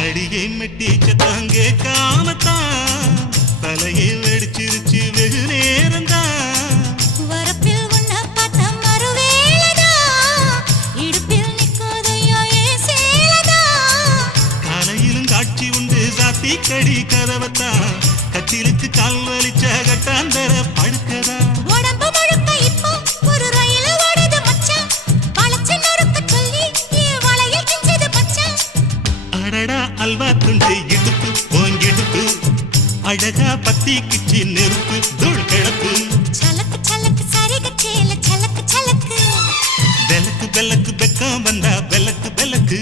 அடியை மெட்டிச்ச தாங்க காமத்தான் தலையை வெடிச்சிருச்சு வெகு நேரம்தான் வரப்பில் உன்ன பார்த்த மறுவேளதா இடுப்பில் நிற்காதையா ஏ சேலதா காலையிலும் காட்சி உண்டு சாத்தி கடி கதவத்தான் கத்திலுக்கு கால் வலிச்ச கட்டாந்தர படுக்கதா உடம்பு முழுக்க இப்போ ஒரு ரயில் ஓடுது மச்சான் வளைச்சு நொறுக்க சொல்லி என் வளையில் கிஞ்சது மச்சான் அடடா அல்வா துண்டு இடுப்பு ஓங்கிடுப்பு அழகா பத்தி கிச்சி நெருப்பு தூள் கிடப்பு சலக்கு சலக்கு சரிக சேல சலக்கு சலக்கு பெலக்கு பெலக்கு பெக்கம் வந்தா பெலக்கு பெலக்கு